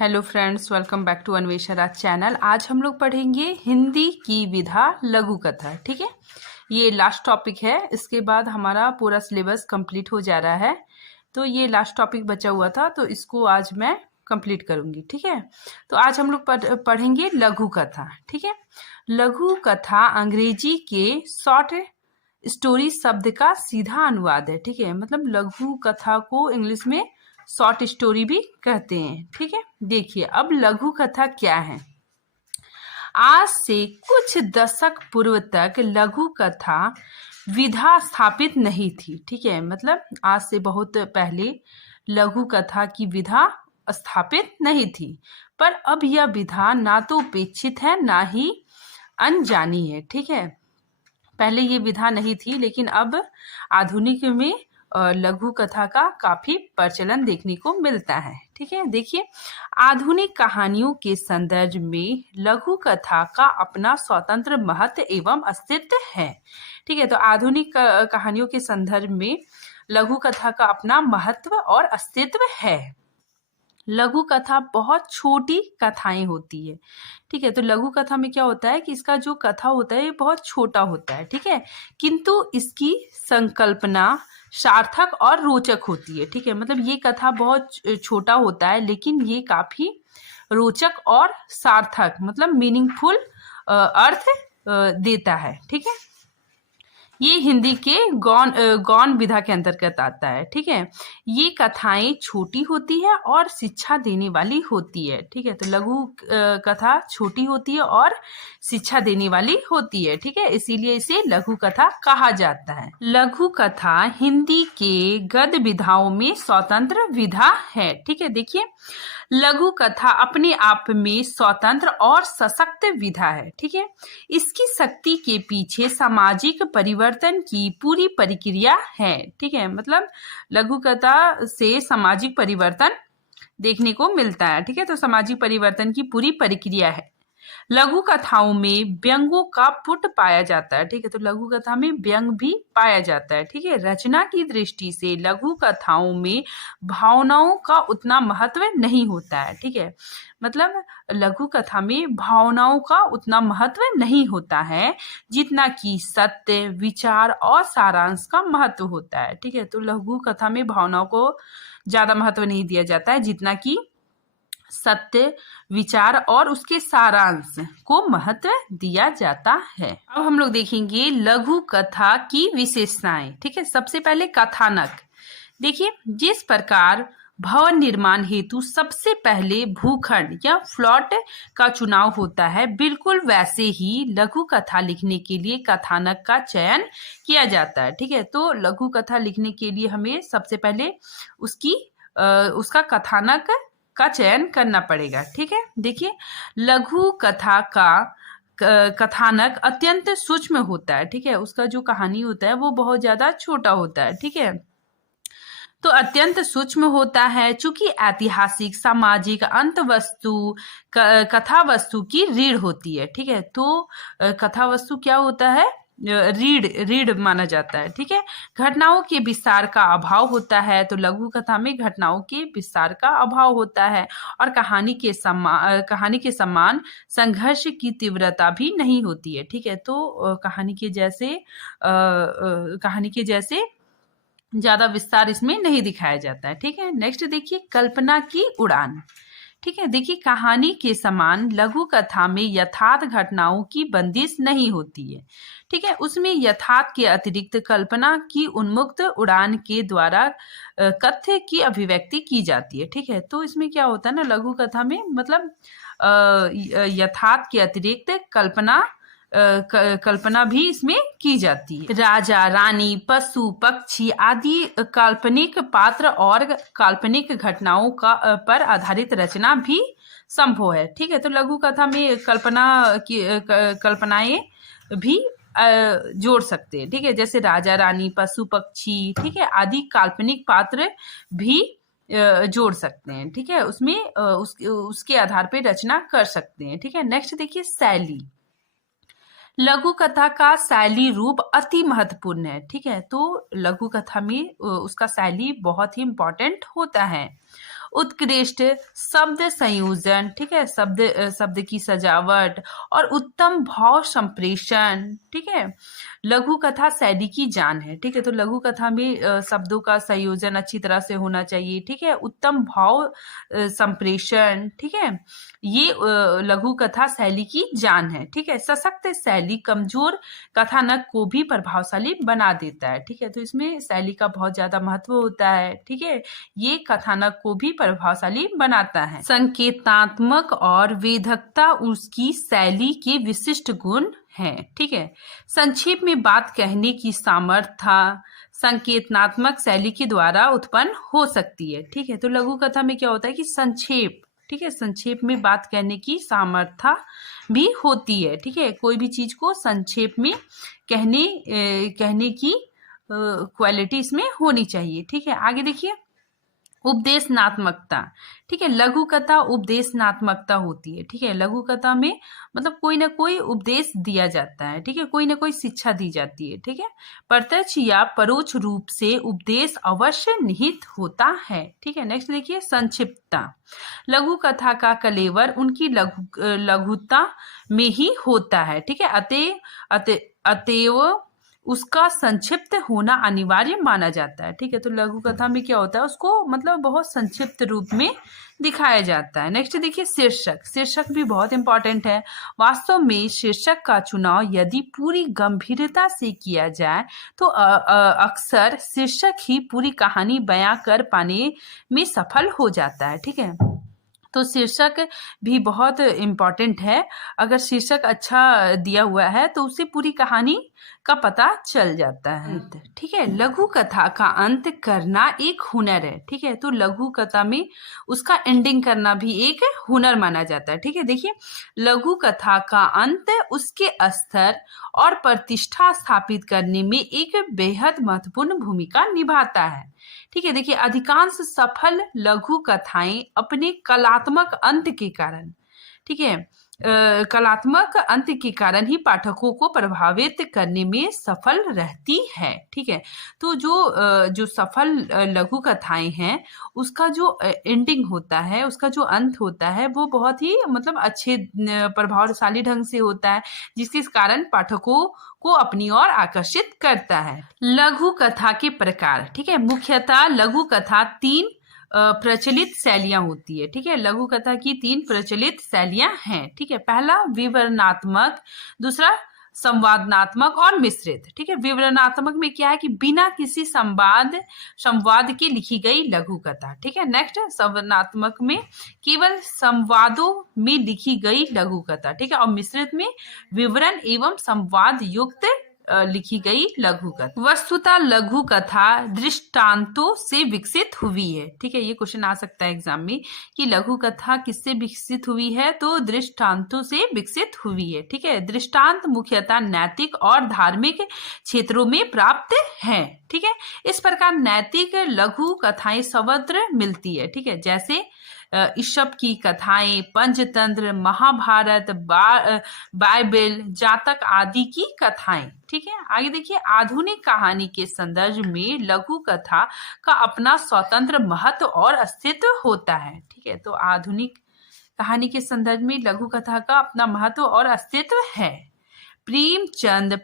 Hello friends, welcome back to Anvesha Raj channel. आज हम लोग पढ़ेंगे हिंदी की विधा लघु कथा। ठीक है, ये लास्ट टॉपिक है। इसके बाद हमारा पूरा सिलेबस कंप्लीट हो जा रहा है। तो ये लास्ट टॉपिक बचा हुआ था, तो इसको आज मैं कंप्लीट करूंगी। ठीक है, तो आज हम लोग पढ़ेंगे लघु कथा। ठीक है, लघु कथा अंग्रेजी के शॉर्ट स्टोरी शब्द का सीधा अनुवाद है। ठीक है, मतलब लघु कथा को इंग्लिश में शॉर्ट स्टोरी भी कहते हैं। ठीक है, देखिए अब लघु कथा क्या है। आज से कुछ दशक पूर्व तक लघु कथा विधा स्थापित नहीं थी। ठीक है, मतलब आज से बहुत पहले लघु कथा की विधा स्थापित नहीं थी, पर अब यह विधा ना तो उपेक्षित है ना ही अनजानी है। ठीक है, पहले ये विधा नहीं थी, लेकिन अब आधुनिक में लघु कथा का काफी प्रचलन देखने को मिलता है। ठीक है, देखिए आधुनिक कहानियों के संदर्भ में लघु कथा का अपना स्वतंत्र महत्व एवं अस्तित्व है। ठीक है, तो आधुनिक कहानियों के संदर्भ में लघु कथा का अपना महत्व और अस्तित्व है। लघु कथा बहुत छोटी कथाएं होती है। ठीक है, तो लघु कथा में क्या होता है कि इसका जो कथा होता है ये बहुत छोटा होता है। ठीक है, किंतु इसकी संकल्पना सार्थक और रोचक होती है। ठीक है, मतलब ये कथा बहुत छोटा होता है, लेकिन ये काफी रोचक और सार्थक मतलब मीनिंगफुल अर्थ देता है। ठीक है, ये हिंदी के गौण विधा के अंतर्गत आता है। ठीक है, ये कथाएं छोटी होती है और शिक्षा देने वाली होती है। ठीक है, तो लघु कथा छोटी होती है और शिक्षा देने वाली होती है। ठीक है, इसीलिए इसे लघु कथा कहा जाता है। लघु कथा हिंदी के गद्य विधाओं में स्वतंत्र विधा है। ठीक है, देखिए लघु कथा अपने आप में स्वतंत्र और सशक्त विधा है। ठीक है, इसकी शक्ति के पीछे सामाजिक परिवर्तन की पूरी प्रक्रिया है। ठीक है, मतलब लघु कथा से सामाजिक परिवर्तन देखने को मिलता है। ठीक है, तो सामाजिक परिवर्तन की पूरी प्रक्रिया है। लघु कथाओं में व्यंगों का पुट पाया जाता है। ठीक है, तो लघु कथा में व्यंग भी पाया जाता है। ठीक है, रचना की दृष्टि से लघु कथाओं में भावनाओं का उतना महत्व नहीं होता है। ठीक है, मतलब लघु कथा में भावनाओं का उतना महत्व नहीं होता है जितना कि सत्य, विचार और सारांश का महत्व होता है। ठीक है, तो लघु कथा में भावनाओं को ज्यादा महत्व नहीं दिया जाता है जितना कि सत्य, विचार और उसके सारांश को महत्व दिया जाता है। अब हम लोग देखेंगे लघु कथा की विशेषताएं। ठीक है, सबसे पहले कथानक। देखिए जिस प्रकार भवन निर्माण हेतु सबसे पहले भूखंड या प्लॉट का चुनाव होता है, बिल्कुल वैसे ही लघु कथा लिखने के लिए कथानक का चयन किया जाता है। ठीक है, तो लघु कथा लिखने के लिए हमें सबसे पहले उसका कथानक का चयन करना पड़ेगा। ठीक है, देखिए लघु कथा का कथानक अत्यंत सूक्ष्म होता है। ठीक है, उसका जो कहानी होता है वो बहुत ज्यादा छोटा होता है। ठीक है, तो अत्यंत सूक्ष्म होता है, चूंकि ऐतिहासिक, सामाजिक, अंत वस्तु कथा वस्तु की रीढ़ होती है। ठीक है, तो कथा वस्तु क्या होता है, रीढ़ माना जाता है। ठीक है, घटनाओं के विस्तार का अभाव होता है, तो लघु कथा में घटनाओं के विस्तार का अभाव होता है और कहानी के समान संघर्ष की तीव्रता भी नहीं होती है। ठीक है, तो कहानी के जैसे ज्यादा विस्तार इसमें नहीं दिखाया जाता है। ठीक है, नेक्स्ट देखिए कल्पना की उड़ान। ठीक है, देखिए कहानी के समान लघु कथा में यथार्थ घटनाओं की बंदिश नहीं होती है। ठीक है, उसमें यथार्थ के अतिरिक्त कल्पना की उन्मुक्त उड़ान के द्वारा कथ्य की अभिव्यक्ति की जाती है। ठीक है, तो इसमें क्या होता है ना, लघु कथा में मतलब यथार्थ के अतिरिक्त कल्पना भी इसमें की जाती है। राजा, रानी, पशु, पक्षी आदि काल्पनिक पात्र और काल्पनिक घटनाओं का पर आधारित रचना भी संभव है। ठीक है, तो लघु कथा में कल्पनाएं भी जोड़ सकते हैं। ठीक है, जैसे राजा, रानी, पशु, पक्षी, ठीक है, आदि काल्पनिक पात्र भी जोड़ सकते हैं। ठीक है, उसमें उसके आधार पर रचना कर सकते हैं। ठीक है, नेक्स्ट देखिए शैली। लघु कथा का शैली रूप अति महत्वपूर्ण है। ठीक है, तो लघु कथा में उसका शैली बहुत ही इम्पोर्टेंट होता है। उत्कृष्ट शब्द संयोजन, ठीक है, शब्द की सजावट और उत्तम भाव संप्रेषण, ठीक है, लघु कथा शैली की जान है। ठीक है, तो लघु कथा में शब्दों का संयोजन अच्छी तरह से होना चाहिए। ठीक है, उत्तम भाव संप्रेषण, ठीक है, ये लघु कथा शैली की जान है। ठीक है, सशक्त शैली कमजोर कथानक को भी प्रभावशाली बना देता है। ठीक है, तो इसमें शैली का बहुत ज्यादा महत्व होता है। ठीक है, ये कथानक को भी प्रभावशाली बनाता है। संकेतात्मक और वेधकता उसकी शैली के विशिष्ट गुण हैं। ठीक है, संक्षेप में बात कहने की सामर्थ्य संकेतनात्मक शैली के द्वारा उत्पन्न हो सकती है। ठीक है, तो लघु कथा में क्या होता है कि संक्षेप, ठीक है, संक्षेप में बात कहने की सामर्थ्य भी होती है। ठीक है, कोई भी चीज को संक्षेप में कहने की क्वालिटी इसमें होनी चाहिए। ठीक है, आगे देखिए, उपदेशनात्मकता। ठीक है, लघु कथा उपदेशनात्मकता होती है। ठीक है, लघु कथा में मतलब कोई ना कोई उपदेश दिया जाता है। ठीक है, कोई ना कोई शिक्षा दी जाती है। ठीक है, प्रत्यक्ष या परोक्ष रूप से उपदेश अवश्य निहित होता है। ठीक है, नेक्स्ट देखिए, संक्षिप्तता। लघु कथा का कलेवर उनकी लघुता में ही होता है। ठीक है, अतएव उसका संक्षिप्त होना अनिवार्य माना जाता है। ठीक है, तो लघु कथा में क्या होता है, उसको मतलब बहुत संक्षिप्त रूप में दिखाया जाता है। नेक्स्ट देखिए, शीर्षक। शीर्षक भी बहुत इंपॉर्टेंट है। वास्तव में शीर्षक का चुनाव यदि पूरी गंभीरता से किया जाए तो अक्सर शीर्षक ही पूरी कहानी बयां कर पाने में सफल हो जाता है। ठीक है, तो शीर्षक भी बहुत इम्पॉर्टेंट है। अगर शीर्षक अच्छा दिया हुआ है तो उससे पूरी कहानी का पता चल जाता है। ठीक है, लघु कथा का अंत करना एक हुनर है। ठीक है, तो लघु कथा में उसका एंडिंग करना भी एक हुनर माना जाता है। ठीक है, देखिए, लघु कथा का अंत उसके स्तर और प्रतिष्ठा स्थापित करने में एक बेहद महत्वपूर्ण भूमिका निभाता है। ठीक है, देखिए, अधिकांश सफल लघु कथाएं अपने कलात्मक अंत के कारण, ठीक है, कलात्मक अंत के कारण ही पाठकों को प्रभावित करने में सफल रहती है। ठीक है, तो जो सफल लघु कथाएं हैं उसका जो एंडिंग होता है, उसका जो अंत होता है वो बहुत ही मतलब अच्छे प्रभावशाली ढंग से होता है, जिसके कारण पाठकों को अपनी ओर आकर्षित करता है। लघु कथा के प्रकार। ठीक है, मुख्यतः लघु कथा 3 प्रचलित शैलियां होती है। ठीक है, लघु कथा की 3 प्रचलित शैलियां हैं। ठीक है, पहला विवरणात्मक, दूसरा संवादनात्मक और मिश्रित। ठीक है, विवरणात्मक में क्या है कि बिना किसी संवाद के लिखी गई लघु कथा। ठीक है, नेक्स्ट संवादनात्मक में केवल संवादों में लिखी गई लघु कथा। ठीक है, और मिश्रित में विवरण एवं संवाद युक्त लिखी गई लघु कथा। वस्तुतः लघु कथा दृष्टांतों से विकसित हुई है। ठीक है, ये क्वेश्चन आ सकता है एग्जाम में कि लघु कथा किससे विकसित हुई है, तो दृष्टांतों से विकसित हुई है। ठीक है, दृष्टांत मुख्यतः नैतिक और धार्मिक क्षेत्रों में प्राप्त है। ठीक है, इस प्रकार नैतिक लघु कथाएं सर्वत्र मिलती है। ठीक है, जैसे ईसप की कथाएं, पंचतंत्र, महाभारत, बाइबल, जातक आदि की कथाएं। ठीक है, आगे देखिए, आधुनिक कहानी के संदर्भ में लघु कथा का अपना स्वतंत्र महत्व और अस्तित्व होता है। ठीक है, तो आधुनिक कहानी के संदर्भ में लघु कथा का अपना महत्व और अस्तित्व है। प्रेमचंद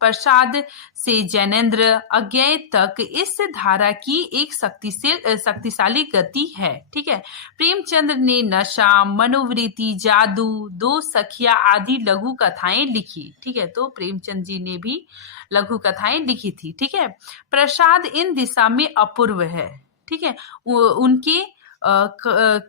प्रसाद से जैनेन्द्र अज्ञेय तक इस धारा की एक शक्तिशाली गति है। ठीक है, प्रेमचंद ने नशा, मनोवृत्ति, जादू, 2 सखिया आदि लघु कथाएं लिखी। ठीक है, तो प्रेमचंद जी ने भी लघु कथाएं लिखी थी। ठीक है, प्रसाद इन दिशा में अपूर्व है। ठीक है, उनके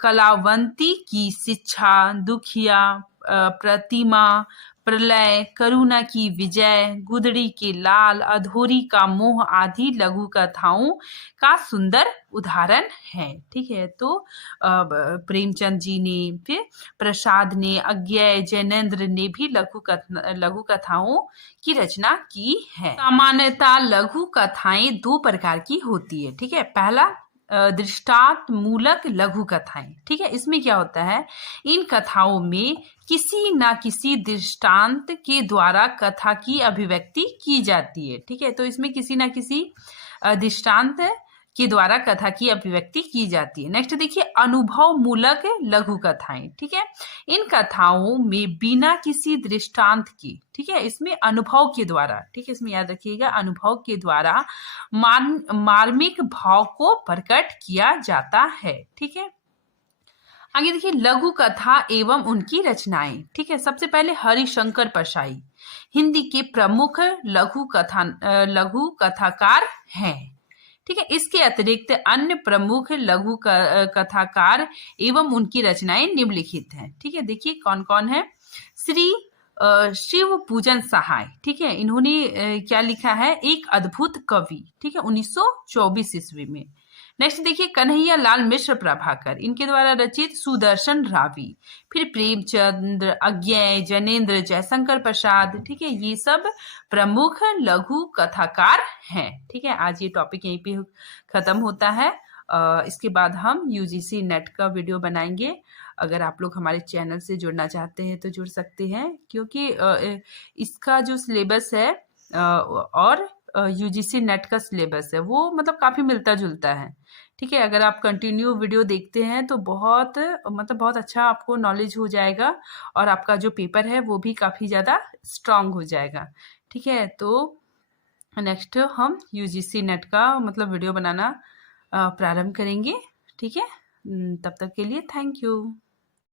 कलावंती की शिक्षा, दुखिया, प्रतिमा, प्रलय, करुणा की विजय, गुदड़ी के लाल, अधोरी का मोह आदि लघु कथाओं का सुंदर उदाहरण है। ठीक है, तो प्रेमचंद जी ने, फिर प्रसाद ने, अज्ञेय, जैनेन्द्र ने भी लघु कथाओं की रचना की है। सामान्यतः लघु कथाएं 2 प्रकार की होती है। ठीक है, पहला दृष्टांत मूलक लघु कथाएं। ठीक है, इसमें क्या होता है, इन कथाओं में किसी ना किसी दृष्टांत के द्वारा कथा की अभिव्यक्ति की जाती है। ठीक है, तो इसमें किसी ना किसी दृष्टांत के द्वारा कथा की अभिव्यक्ति की जाती है। नेक्स्ट देखिए, अनुभव मूलक लघु कथाएं। ठीक है, इन कथाओं में बिना किसी दृष्टांत की, ठीक है, इसमें अनुभव के द्वारा, ठीक है, इसमें याद रखिएगा, अनुभव के द्वारा मार्मिक भाव को प्रकट किया जाता है। ठीक है, आगे देखिए, लघु कथा एवं उनकी रचनाएं। ठीक है, सबसे पहले हरिशंकर परसाई हिंदी के प्रमुख लघु कथाकार हैं। ठीक है, इसके अतिरिक्त अन्य प्रमुख लघु कथाकार एवं उनकी रचनाएं निम्नलिखित हैं। ठीक है, देखिए कौन कौन है। श्री शिव पूजन सहाय, ठीक है, इन्होंने क्या लिखा है, एक अद्भुत कवि। ठीक है, 1924 ईस्वी में। नेक्स्ट देखिए, कन्हैया लाल मिश्र प्रभाकर, इनके द्वारा रचित सुदर्शन रावी। फिर प्रेमचंद्र, अज्ञेय, जैनेन्द्र, जयशंकर प्रसाद। ठीक है, ये सब प्रमुख लघु कथाकार हैं। ठीक है, आज ये टॉपिक यहीं पे खत्म होता है। इसके बाद हम यूजीसी नेट का वीडियो बनाएंगे। अगर आप लोग हमारे चैनल से जुड़ना चाहते हैं तो जुड़ सकते हैं, क्योंकि इसका जो सिलेबस है और यूजीसी नेट का सिलेबस है वो मतलब काफ़ी मिलता जुलता है। ठीक है, अगर आप कंटिन्यू वीडियो देखते हैं तो बहुत अच्छा आपको नॉलेज हो जाएगा और आपका जो पेपर है वो भी काफ़ी ज़्यादा स्ट्रांग हो जाएगा। ठीक है, तो नेक्स्ट हम यूजीसी नेट का मतलब वीडियो बनाना प्रारंभ करेंगे। ठीक है, तब तक के लिए थैंक यू।